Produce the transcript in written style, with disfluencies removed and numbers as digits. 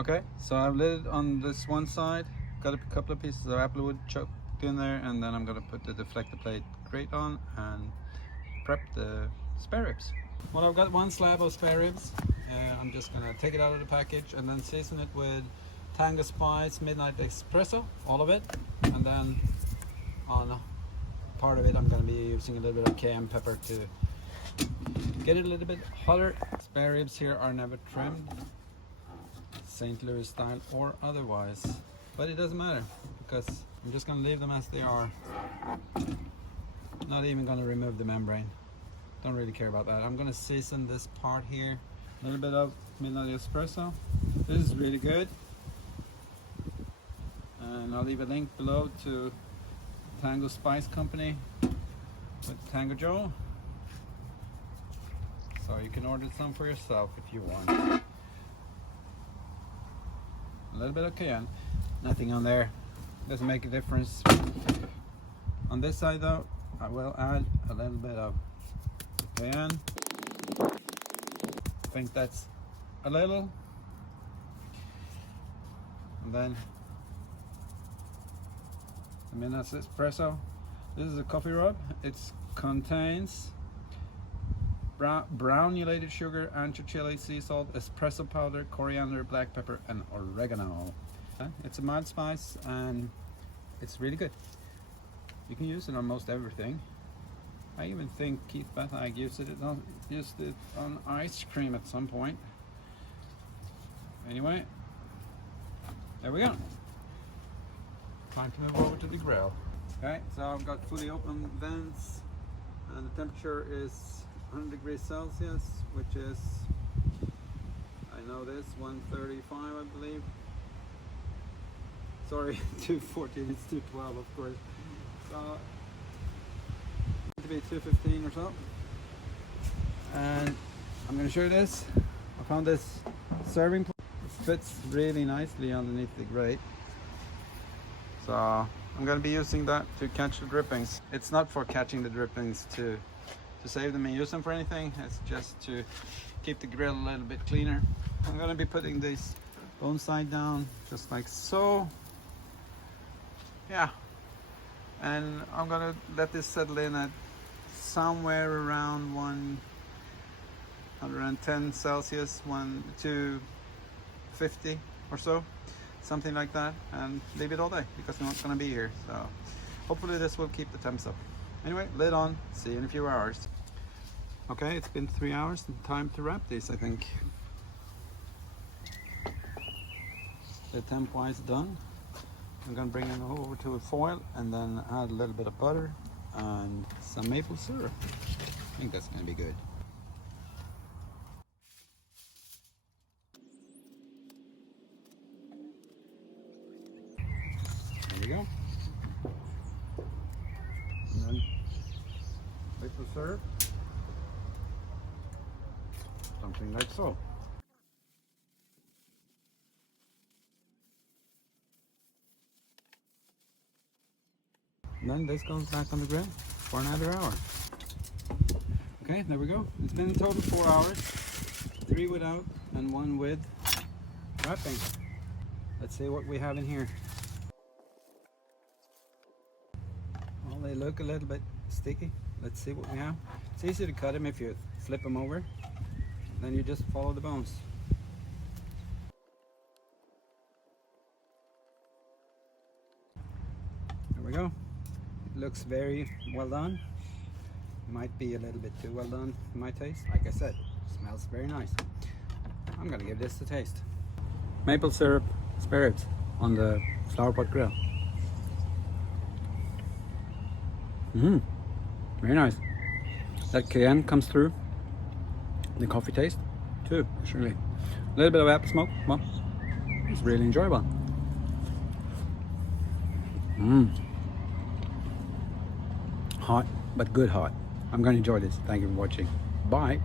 Okay, so I've lit it on this one side, got a couple of pieces of apple wood chopped in there, and then I'm going to put the deflector plate grate on and prep the spare ribs. Well, I've got one slab of spare ribs. I'm just going to take it out of the package and then season it with Tango Spice Midnight Espresso, all of it, and then on part of it I'm going to be using a little bit of cayenne pepper to get it a little bit hotter. Spare ribs here are never trimmed, St. Louis style or otherwise, but it doesn't matter because I'm just going to leave them as they are. Not even going to remove the membrane. Don't really care about that. I'm going to season this part here. A little bit of Midnight Espresso. This is really good. And I'll leave a link below to Tango Spice Company with Tango Joe. So you can order some for yourself if you want. A little bit of cayenne. Nothing on there. Doesn't make a difference. On this side though, I will add a little bit of cayenne. I think that's a little. And then the Midnight Espresso. This is a coffee rub. It contains granulated sugar, ancho chili, sea salt, espresso powder, coriander, black pepper, and oregano. It's a mild spice and it's really good. You can use it on most everything. I even think Keith Bethag used it on ice cream at some point. Anyway, there we go. Time to move over to the grill. Okay, so I've got fully open vents and the temperature is 100 degrees Celsius, which is, I know this, 135 I believe. Sorry, 214, it's 212 of course. So to be 215 or so. And I'm going to show you this. I found this serving plate. It fits really nicely underneath the grate. So I'm going to be using that to catch the drippings. It's not for catching the drippings to save them and use them for anything. It's just to keep the grill a little bit cleaner. I'm going to be putting this bone side down just like so. Yeah. And I'm going to let this settle in at somewhere around 110 Celsius, 250 or so, something like that, and leave it all day because we're not going to be here. So hopefully this will keep the temps up. Anyway, lid on, see you in a few hours. Okay, it's been 3 hours, time to wrap these, I think. The temp wise done. I'm going to bring it over to a foil and then add a little bit of butter and some maple syrup. I think that's going to be good. There we go. And then maple syrup. Something like so. And then this goes back on the grill for another hour. Okay, there we go. It's been in total 4 hours, 3 without and 1 with wrapping. Let's see what we have in here. Well, they look a little bit sticky. Let's see what we have. It's easy to cut them if you flip them over. Then you just follow the bones. There we go. It looks very well done. Might be a little bit too well done for my taste. Like I said, smells very nice. I'm gonna give this a taste. Maple syrup spare ribs on the flower pot grill. Very nice. That cayenne comes through. The coffee taste too, surely. A little bit of apple smoke. Well, it's really enjoyable. Hot, but good hot. I'm going to enjoy this. Thank you for watching. Bye.